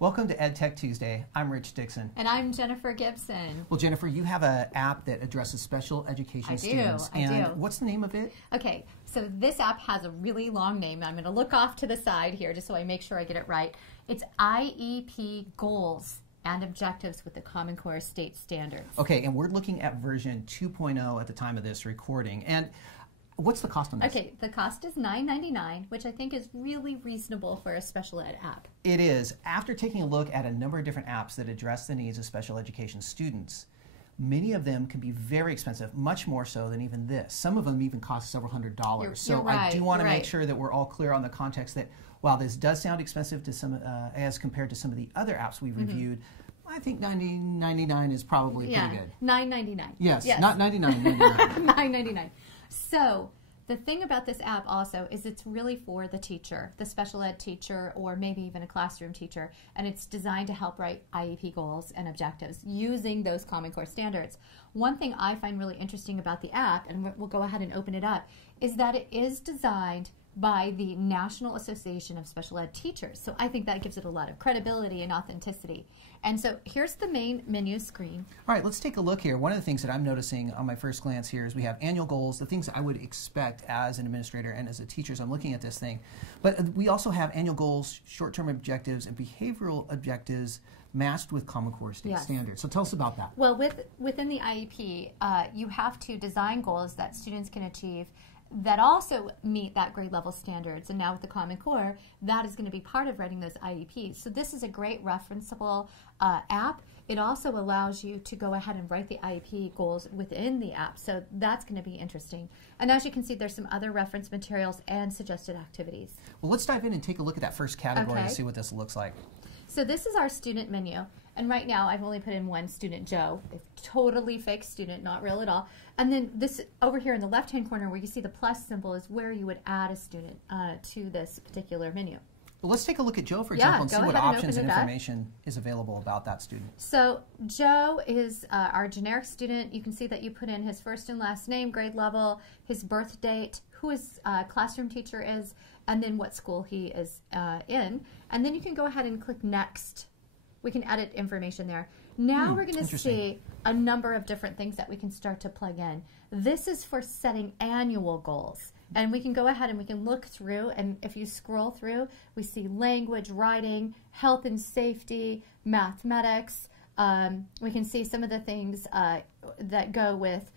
Welcome to EdTech Tuesday. I'm Rich Dixon. And I'm Jennifer Gibson. Well, Jennifer, you have an app that addresses special education students. I do. What's the name of it? Okay, so this app has a really long name. I'm going to look off to the side here just so I make sure I get it right. It's IEP Goals and Objectives with the Common Core State Standards. Okay, and we're looking at version 2.0 at the time of this recording. And what's the cost on this? Okay, the cost is $9.99, which I think is really reasonable for a special ed app. It is. After taking a look at a number of different apps that address the needs of special education students, many of them can be very expensive, much more so than even this. Some of them even cost several $100s. You're right, I do want to make sure that we're all clear on the context that while this does sound expensive to some, as compared to some of the other apps we've reviewed, I think $9.99 is probably pretty good. $9.99. Yes, not $99.99. $9.99. So the thing about this app also is it's really for the teacher, the special ed teacher, or maybe even a classroom teacher, and it's designed to help write IEP goals and objectives using those Common Core standards. One thing I find really interesting about the app, and we'll go ahead and open it up, is that it is designed by the National Association of Special Ed Teachers. So I think that gives it a lot of credibility and authenticity. And so here's the main menu screen. All right, let's take a look here. One of the things that I'm noticing on my first glance here is we have annual goals, the things I would expect as an administrator and as a teacher as I'm looking at this thing. But we also have annual goals, short-term objectives, and behavioral objectives matched with Common Core State Standards. So tell us about that. Well, within the IEP, you have to design goals that students can achieve that also meet that grade level standards. And now with the Common Core, that is going to be part of writing those IEPs. So this is a great referenceable app. It also allows you to go ahead and write the IEP goals within the app. So that's going to be interesting. And as you can see, there's some other reference materials and suggested activities. Well, let's dive in and take a look at that first category and see what this looks like. So this is our student menu. And right now, I've only put in one student, Joe, a totally fake student, not real at all. And then this over here in the left-hand corner where you see the plus symbol is where you would add a student to this particular menu. Well, let's take a look at Joe, for example, and see what options and information is available about that student. So Joe is our generic student. You can see that you put in his first and last name, grade level, his birth date, who his classroom teacher is, and then what school he is in. And then you can go ahead and click Next. We can edit information there. Now we're going to see a number of different things that we can start to plug in. This is for setting annual goals. And we can go ahead and we can look through, and if you scroll through, we see language, writing, health and safety, mathematics. We can see some of the things that go with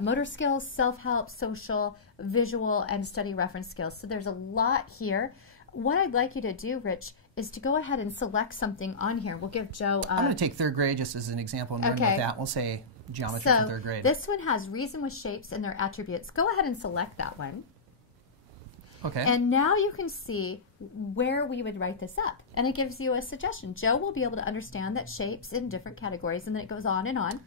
motor skills, self-help, social, visual, and study reference skills. So there's a lot here. What I'd like you to do, Rich, is to go ahead and select something on here. We'll give Joe... I'm going to take third grade just as an example and run with that. We'll say geometry for third grade. This one has reason with shapes and their attributes. Go ahead and select that one. Okay. And now you can see where we would write this up. And it gives you a suggestion. Joe will be able to understand that shapes in different categories, and then it goes on and on.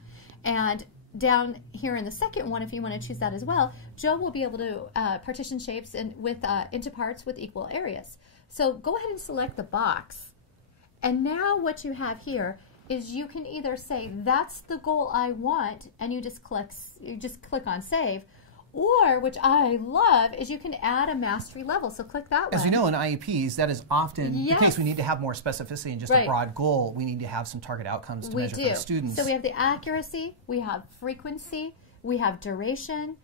And down here in the second one, if you want to choose that as well, Joe will be able to partition shapes into parts with equal areas. So go ahead and select the box. And now what you have here is you can either say, that's the goal I want, and you just click on Save, or, which I love, is you can add a mastery level. So click that one. As we know in IEPs, that is often the case. We need to have more specificity and just a broad goal. We need to have some target outcomes to measure for the students. So we have the accuracy, we have frequency, we have duration,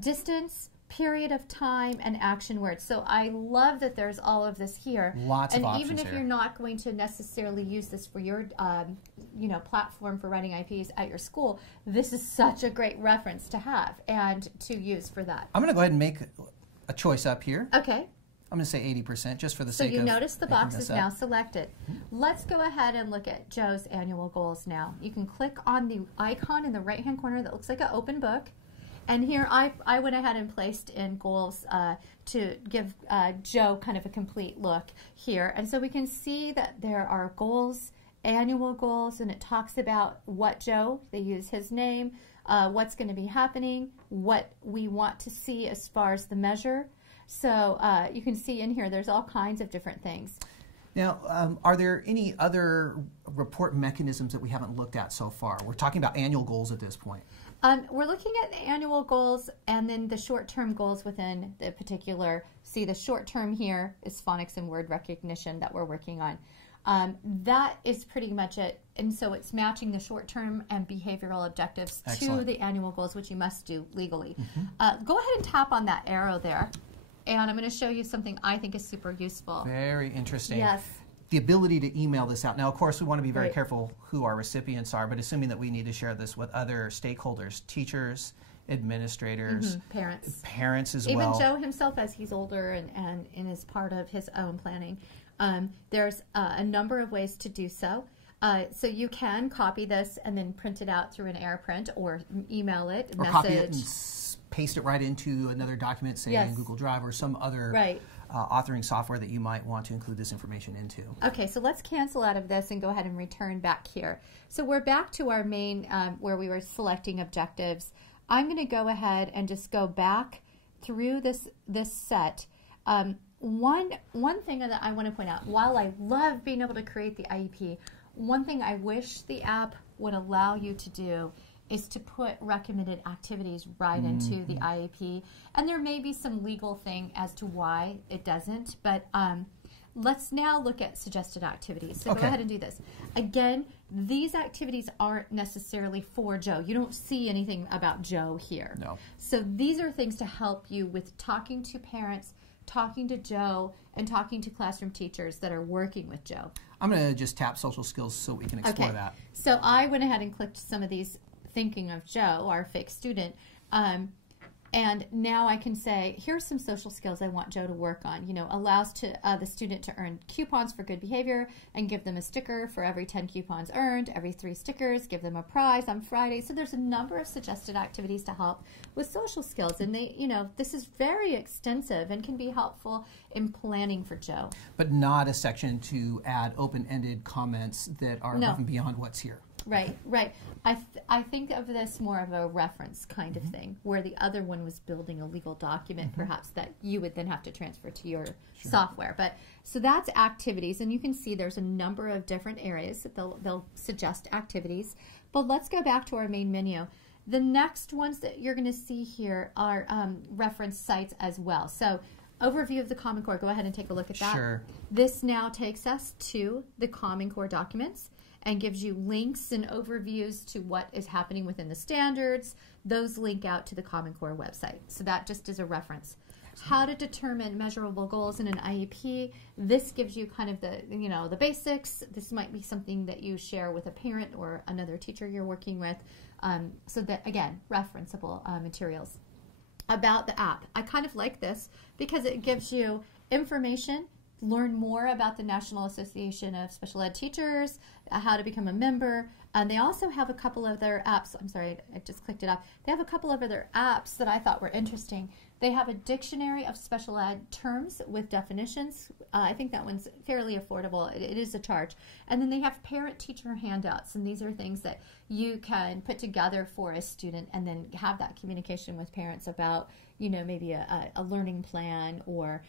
distance, period of time, and action words. So I love that there's all of this here. Lots of options even if you're not going to necessarily use this for your platform for writing IEPs at your school, this is such a great reference to have and to use for that. I'm going to go ahead and make a choice up here. Okay. I'm going to say 80% just for the sake of... So you notice the box is now selected. Let's go ahead and look at Joe's annual goals now. You can click on the icon in the right-hand corner that looks like an open book. And here I went ahead and placed in goals to give Joe kind of a complete look here. And so we can see that there are goals, annual goals, and it talks about what Joe, they use his name, what's going to be happening, what we want to see as far as the measure. So you can see in here there's all kinds of different things. Now, are there any other report mechanisms that we haven't looked at so far? We're talking about annual goals at this point. We're looking at the annual goals and then the short-term goals within the particular. See, the short-term here is phonics and word recognition that we're working on. That is pretty much it. And so it's matching the short-term and behavioral objectives Excellent. to the annual goals, which you must do legally. Go ahead and tap on that arrow there. And I'm going to show you something I think is super useful. Very interesting. Yes. The ability to email this out. Now, of course, we want to be very Right. careful who our recipients are, but assuming that we need to share this with other stakeholders, teachers, administrators, parents as Even well. Joe himself, as he's older and is part of his own planning. There's a number of ways to do so. So you can copy this and then print it out through an AirPrint or email it, Or message. copy it and paste it right into another document, say Yes. in Google Drive or some other Right. authoring software that you might want to include this information into. Okay, so let's cancel out of this and go ahead and return back here. So we're back to our main, where we were selecting objectives. I'm going to go ahead and just go back through this set. One thing that I want to point out, while I love being able to create the IEP, one thing I wish the app would allow you to do is to put recommended activities right into the IEP. And there may be some legal thing as to why it doesn't, but let's now look at suggested activities. So Okay. go ahead and do this. Again, these activities aren't necessarily for Joe. You don't see anything about Joe here. No. So these are things to help you with talking to parents, talking to Joe, and talking to classroom teachers that are working with Joe. I'm going to just tap social skills so we can explore that. So I went ahead and clicked some of these thinking of Joe, our fake student, and now I can say, here's some social skills I want Joe to work on. You know, allows the student to earn coupons for good behavior and give them a sticker for every 10 coupons earned, every 3 stickers, give them a prize on Friday. So there's a number of suggested activities to help with social skills. And they, you know, this is very extensive and can be helpful in planning for Joe. But not a section to add open-ended comments that are No. above and beyond what's here. Right, right. I think of this more of a reference kind of thing, where the other one was building a legal document, perhaps, that you would then have to transfer to your software. But so that's activities, and you can see there's a number of different areas that they'll suggest activities. But let's go back to our main menu. The next ones that you're going to see here are reference sites as well. So overview of the Common Core. Go ahead and take a look at that. Sure. This now takes us to the Common Core documents and gives you links and overviews to what is happening within the standards. Those link out to the Common Core website. So that just is a reference. How to determine measurable goals in an IEP. This gives you kind of the, you know, the basics. This might be something that you share with a parent or another teacher you're working with. So that, again, referenceable materials. About the app. I kind of like this because it gives you information, learn more about the National Association of Special Ed Teachers, how to become a member. And they also have a couple of other apps. I'm sorry, I just clicked it off. They have a couple of other apps that I thought were interesting. They have a dictionary of special ed terms with definitions. I think that one's fairly affordable. It is a charge. And then they have parent-teacher handouts, and these are things that you can put together for a student and then have that communication with parents about, you know, maybe a learning plan or,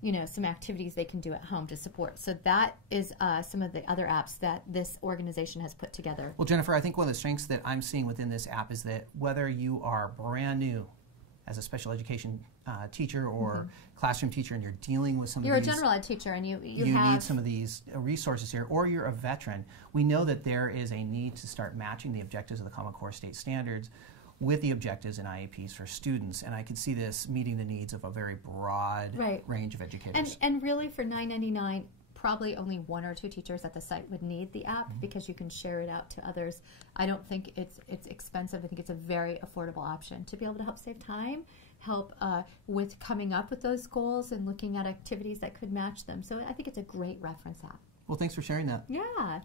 you know, some activities they can do at home to support. So that is some of the other apps that this organization has put together. Well, Jennifer, I think one of the strengths that I'm seeing within this app is that whether you are brand new as a special education teacher or classroom teacher and you're dealing with some You're of these... a general ed teacher and you have need some of these resources here, or you're a veteran, we know that there is a need to start matching the objectives of the Common Core state standards with the objectives and IEPs for students. And I can see this meeting the needs of a very broad range of educators. And really for $9.99, probably only 1 or 2 teachers at the site would need the app because you can share it out to others. I don't think it's expensive. I think it's a very affordable option to be able to help save time, help with coming up with those goals and looking at activities that could match them. So I think it's a great reference app. Well, thanks for sharing that. Yeah.